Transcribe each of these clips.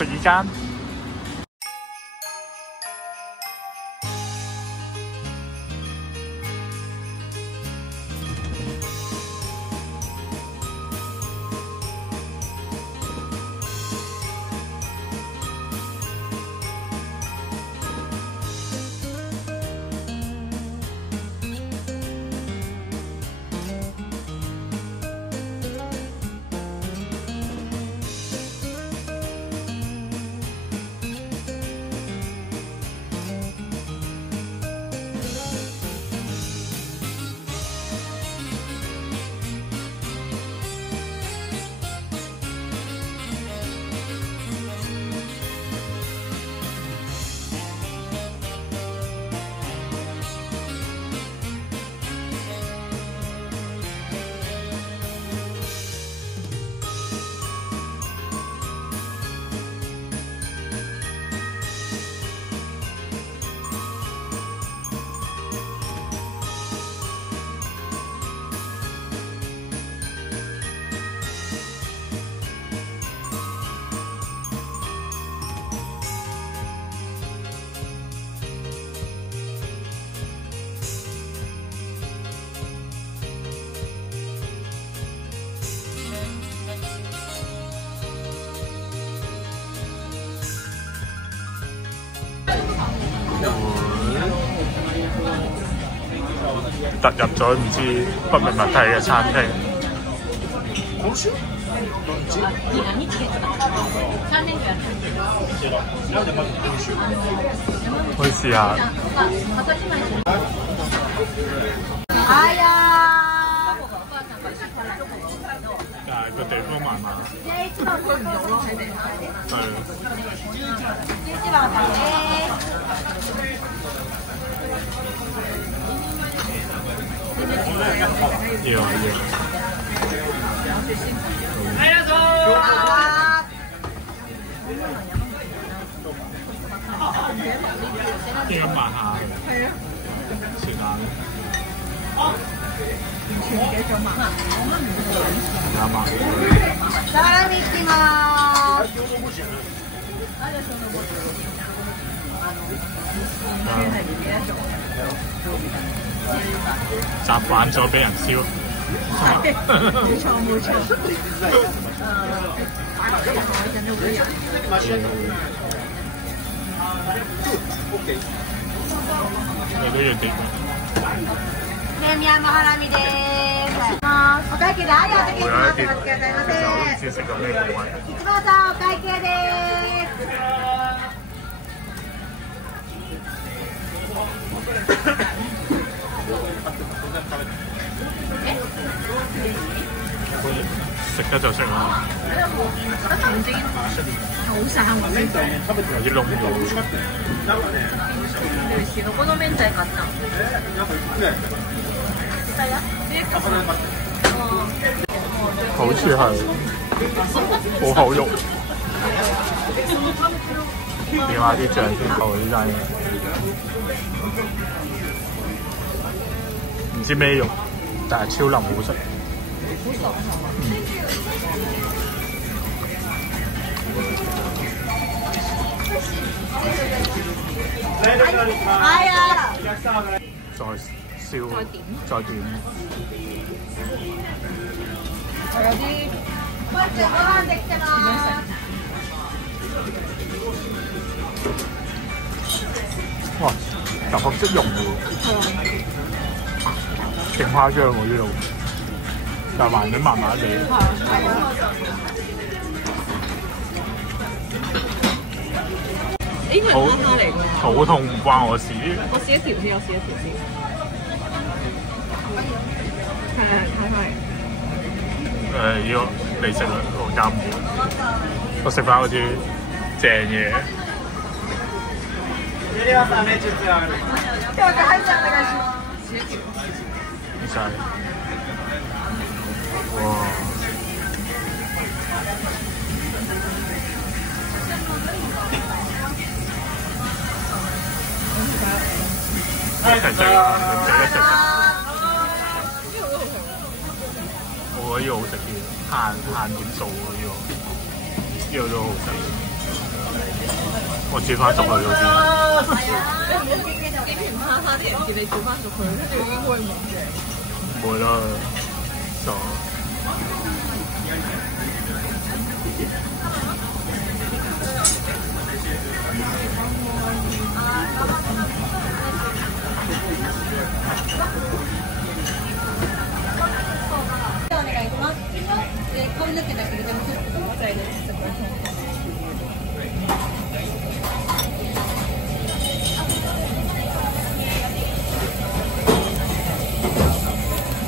食依間。突入咗唔知不明物體嘅餐廳。可以試下。哎呀！但係個地方麻麻。知道佢唔用咯，喺地下。係。要。應該慢下。係啊。算下。完全唔記得咗慢。我乜唔記得。慢。サラミ行きます。習慣咗俾人燒。冇錯。你都要點？プレミアムハラミです。お会計でありがとうございます。お待ちくださいませ。唔知食緊咩部位？一番さんお会計です。食得就食啦。好生喎呢度。有啲窿嘅。どこの明太買ったの？好似係好厚肉。點下啲醬先後呢單嘢。唔知咩肉，但係超腍好食。係啊。再燒，再點。我有啲點樣食？哇！特學即溶喎，勁誇張喎呢度，但係環境麻麻地。肚痛唔關我事。我試一條先。係。要你食啦，我監住。我食翻嗰啲正嘢。唔使。哇！一齊食啊！唔食一齊食。我呢個好食啲，限點數喎呢個都好食。我照翻熟佢嗰啲。幾片蝦蝦啲人叫你照翻熟佢，跟住應該會冇嘅。唔會啦，就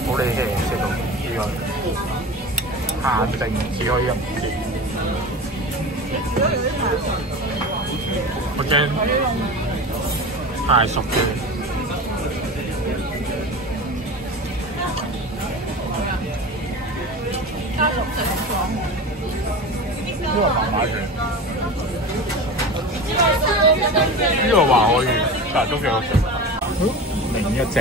好理氣食到呢個限定只可以一件。我驚太熟嘅。加熟食爽。呢個麻麻嘅，呢個還可以，但係都幾好食。另一隻。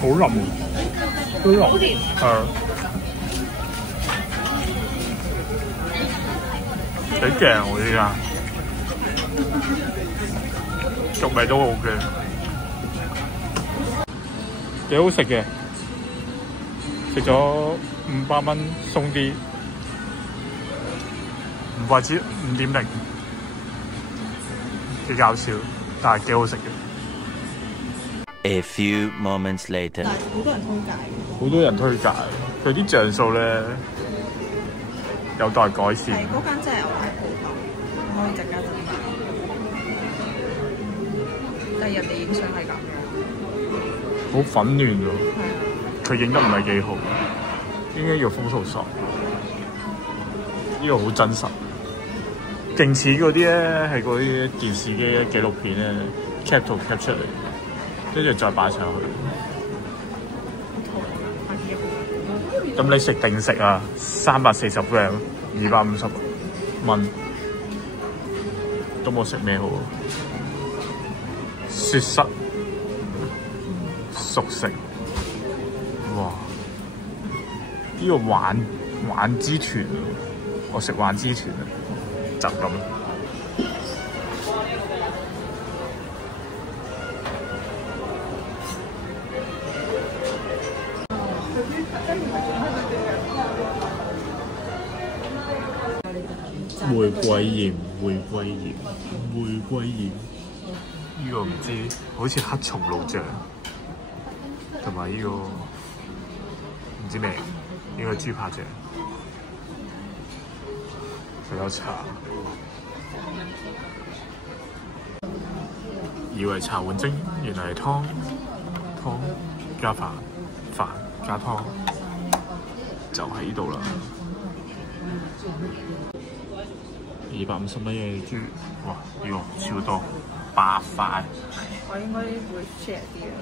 好腍喎，都腍，係幾勁喎呢家，肉味都 OK， 幾好食嘅，食咗500蚊鬆啲，唔怪之5.0，幾搞笑，但係幾好食嘅。A few moments later， 好多人推介，佢啲醬數咧有待改善。係嗰間真係有大鋪頭，可以陣間就買。但係人哋影相係咁樣，好混亂喎。係啊，佢影得唔係幾好，應該要 Photoshop。呢個好真實，勁似嗰啲咧係嗰啲電視機嘅紀錄片咧 cap 圖 cap 出嚟。跟住再擺上去。咁你食定食啊？340 gram， 250蚊，都冇食咩好。雪室熟食，哇！呢個鯇之豚，我食鯇之豚啊，就咁。玫瑰鹽，呢個唔知，好似黑松露醬，同埋呢個唔知咩，應該係豬扒醬，仲有茶，以為茶碗蒸，原來係湯加飯加湯，就喺呢度啦。250蚊嘅豬，哇！呢個超多，8塊。我應該會 share 啲啊。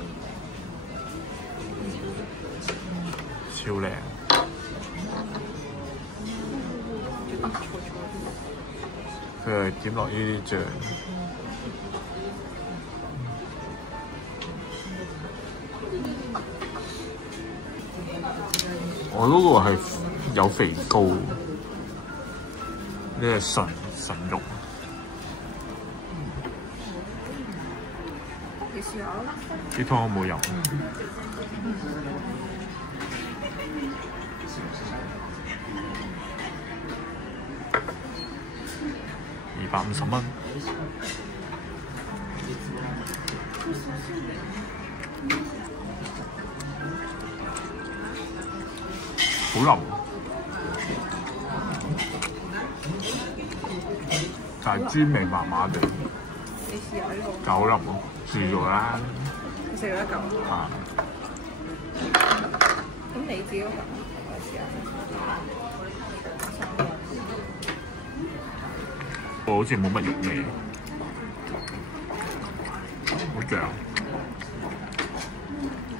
超靚。佢係點落呢啲醬？我嗰個係有肥膏。呢係純肉，你試下啦。啲湯我冇飲。250蚊。好腍。但係豬味麻麻地，你試下呢個夠腍喎，試咗啦。你食咗一嚿。啊！咁你自己嗰嚿，我試下。我好似冇乜肉味，好醬。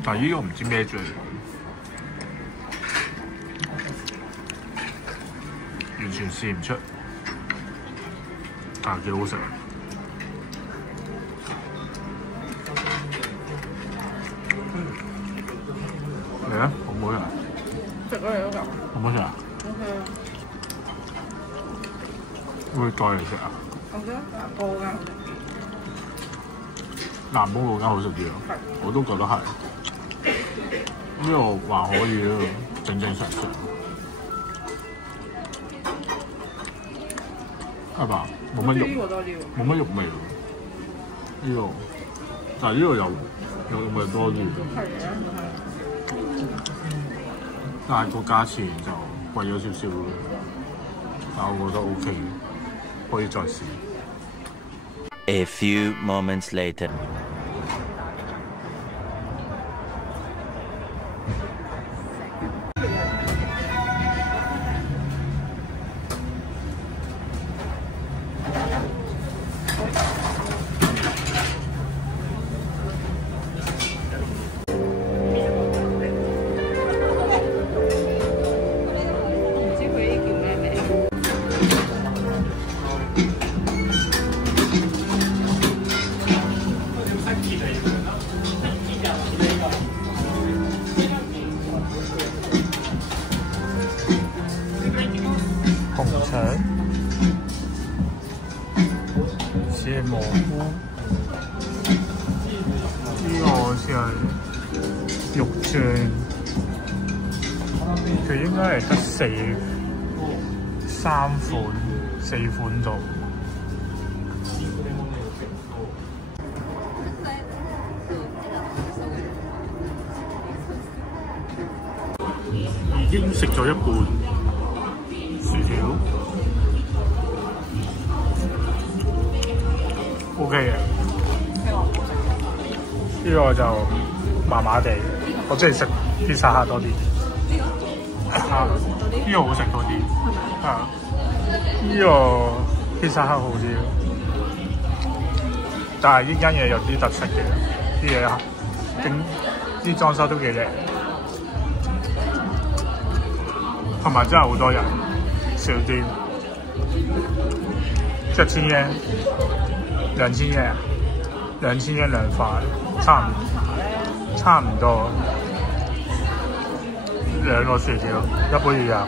但係呢個唔知咩醬，完全試唔出。但係幾好食，好食啊？食咗嚟都咁。好唔好食啊？ OK 啊，會再嚟食啊？我覺得南煲嗰間好食啲。南煲嗰間好食啲啊！我都覺得係。呢個還可以咯，正正常常。係吧？冇乜肉，呢個多啲喎。冇乜肉味喎。呢個，但係呢個有肉味多啲。係嘅，但係個價錢就貴咗少少咯。但係我覺得 OK， 可以再試。A few moments later. 唔知佢呢叫咩名？紅腸、芥蘑菇，呢個好似係肉醬，佢應該係得四款度。已經食咗一半薯條 ，OK 嘅。呢個就麻麻地，我中意食披薩客多啲。呢個好食多啲，係啊，呢個披薩客好啲，但係呢間嘢有啲特色嘅，啲嘢啲裝修都幾靚。同埋真係好多人，少啲，1000yen、2000yen、2000yen 兩塊，差唔多兩個薯條，一杯嘢飲。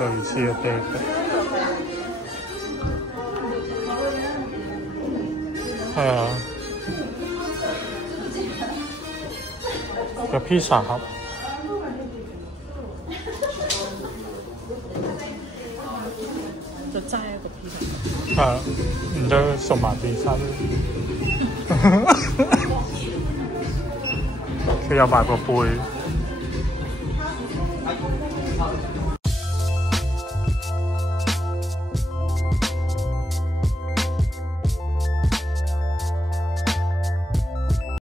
類似嘅啤嘅，係啊，個披薩盒，就齋一個披薩。係啊，唔得送埋披薩。佢有埋個杯。